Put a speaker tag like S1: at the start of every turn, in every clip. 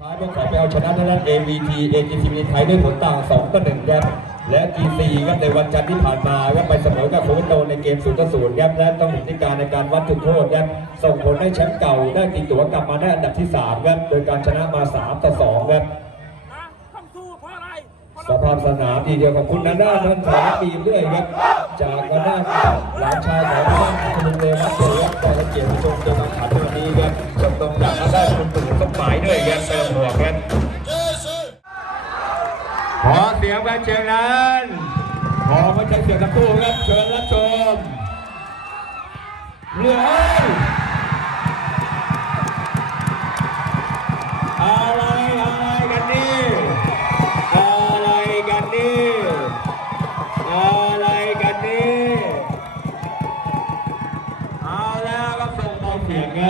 S1: ท้ายเป็นสายไปเอาชนะทางด้าน AVT AGT ในไทยด้วยผลต่าง2ต่อ1ครับ และ GC ครับในวันจันทร์ที่ผ่านมาก็ไปเสมอกับโคโตในเกม0ต่อ0ครับและต้องเห็นที่การในการวัดจุดโทษครับส่งผลให้แชมป์เก่าได้ตีตัวกลับมาได้อันดับที่3ครับโดยการชนะมา 3 ต่อ2ครับ
S2: ส
S1: ภาพสนามทีเดียวกับคุณนันด้านันสาปีด้วยครับ จากนันด้าหลานชายของท่านคุณเลวัตเจครับต่ละเกียรติชมจะมาขันวันนี้ครับจบตรงจากนันด้าคุณตู่สมหมายด้วยครับเติมหัวครับขอเสียงแฟนเชียงนั้นขอพระเจ้าเสียงทั้งคู่ครับเชิญรับชมเรือ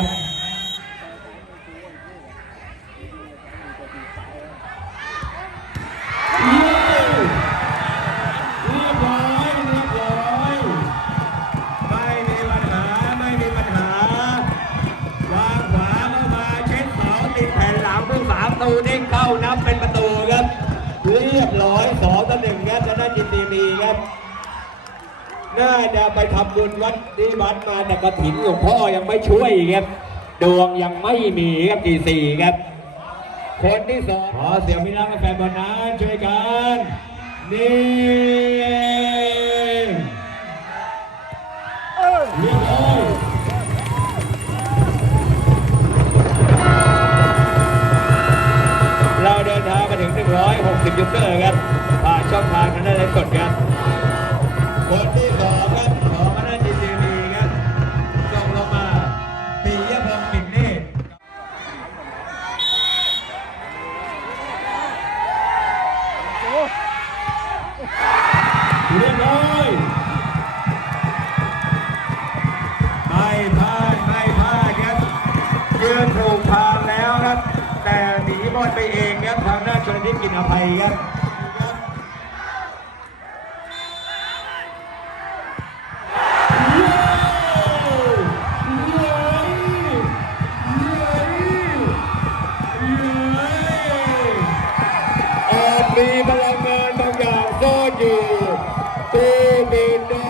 S1: บ น่าจะไปทำบุญวัดที่วัดมาแต่กระถินหลวงพ่อยังไม่ช่วยครับ ดวงยังไม่มีครับทีสี่ครับ คนที่สองขอเสียงพี่น้องแฟนบอลนะช่วยกัน นี่เรียบร้อยเราเดินทางมาถึง 160 ยูเซอร์ครับผ่านช่องทางนั้นได้สด ทางด้กินอภัยครับอาจมีพลังงานบางอย่างซ่อนอยู่ตู้บินได้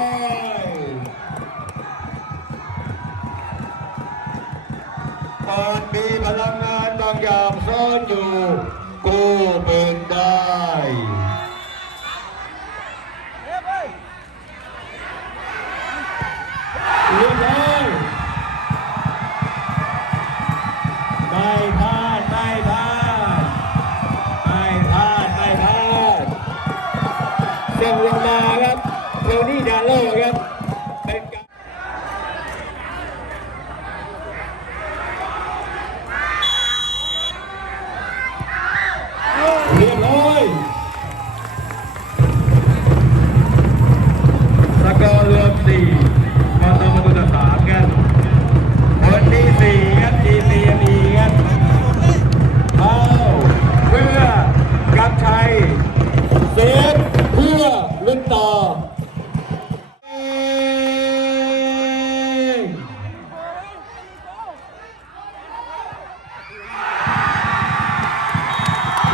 S1: อาจ กู้บินได้เรียบร้อยไม่พลาดไม่พลาดไม่พลาดไม่พลาดเส้นลงมาครับโทนี่ดาโลครับ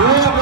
S1: เรียบร้